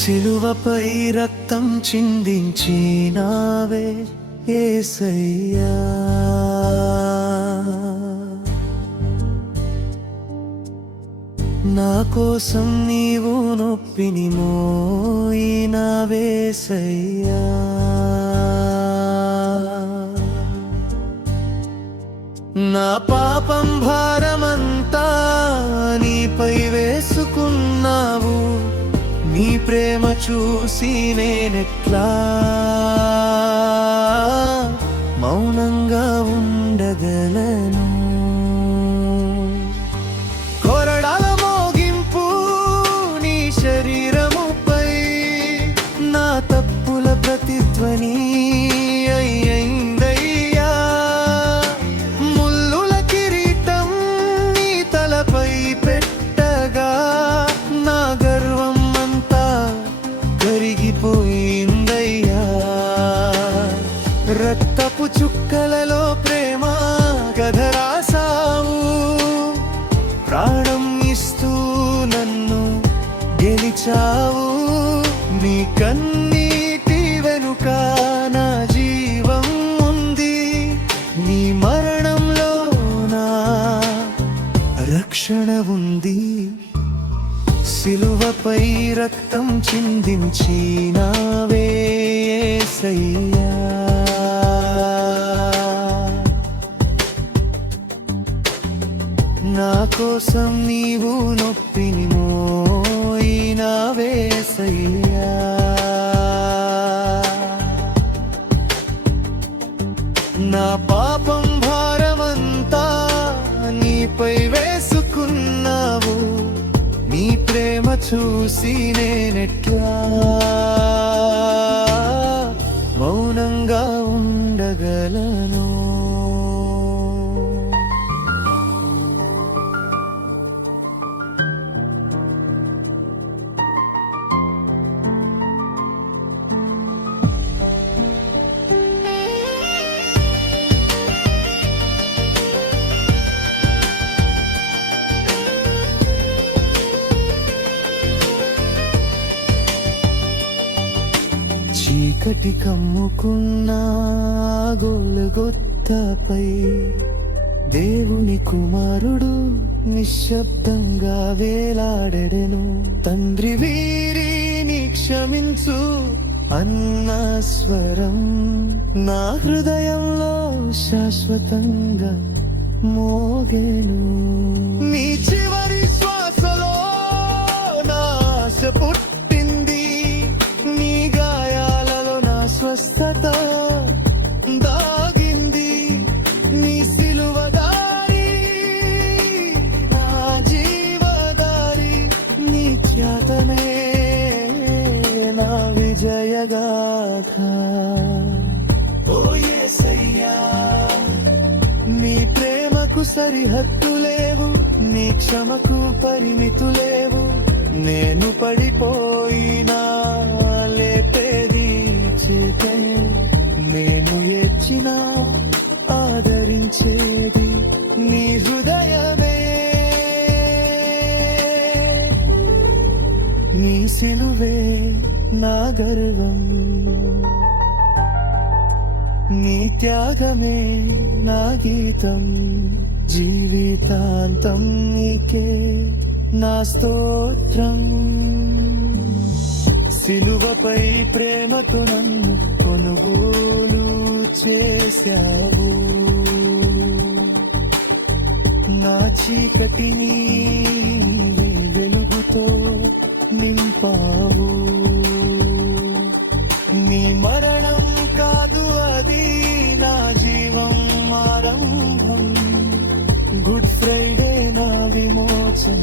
సిలువపై రక్తం చిందించినావే యేసయ్యా, నా కోసం నీవు నొప్పిని మోయినావే యేసయ్యా. నా పాపం భారమంతా నీపై వేసుకున్నావు, నీ ప్రేమ చూసి నేనెట్లా మౌనంగా ఉండగలను. కొరడాల మోగింపు నీ శరీరముపై, నా తప్పుల ప్రతిధ్వని అయ్యిందయ్యా. ముల్లుల కిరీటం నీ తలపై పెట్టగా, నా గర్వం కరిగిపోయిందయ్యా. రక్తపు చుక్కలలో ప్రేమ కథ రాసావు, ప్రాణం ఇస్తూ నన్ను గెలిచావు. నీ కన్నీటి వెనుక నా జీవం ఉంది, నీ మరణంలో నా రక్షణ ఉంది. సిలువపై రక్తం చిందించినావే యేసయ్యా, నా కోసం నీవు నొప్పిని మోయినావే యేసయ్యా. నా పాపం భారమంతా నీపై వేసుకున్నావు, నీ ప్రేమ చూసి నేనెట్లా మౌనంగా ఉండగలను. చీకటి కమ్ముకున్న గొల్గొతాపై దేవుని కుమారుడు నిశ్శబ్దంగా వేలాడెను. తండ్రి వీరిని క్షమించు అన్న స్వరం నా హృదయంలో శాశ్వతంగా మోగెను. నీ చివరి శ్వాసలో నా ఆశ పుట్టింది, నీ గాయాలలో నా స్వస్థత దాగింది. నీ సిలువ దారి నా జీవదారి, నీ త్యాగమే నా విజయగాథ. ఓ యేసయ్యా, నీ ప్రేమకు సరిహద్దు లేవు, నీ క్షమకు పరిమితులేవు. నేను పడిపోయినా లేపేది చేతే, నేను ఏడ్చినా ఆదరించేది నీ హృదయమే. నీ సిలువే నా గర్వం, నీ త్యాగమే నా గీతం. జీవితాంతం నీకే నా స్తోత్రం. సిలువపై ప్రేమతో నన్ను కొనుగోలు చేశావు, నా చీకటిని వెలుగుతో నింపావు. నీ మరణం కాదు అది నా జీవం ఆరంభం, గుడ్ ఫ్రైడే నా విమోచన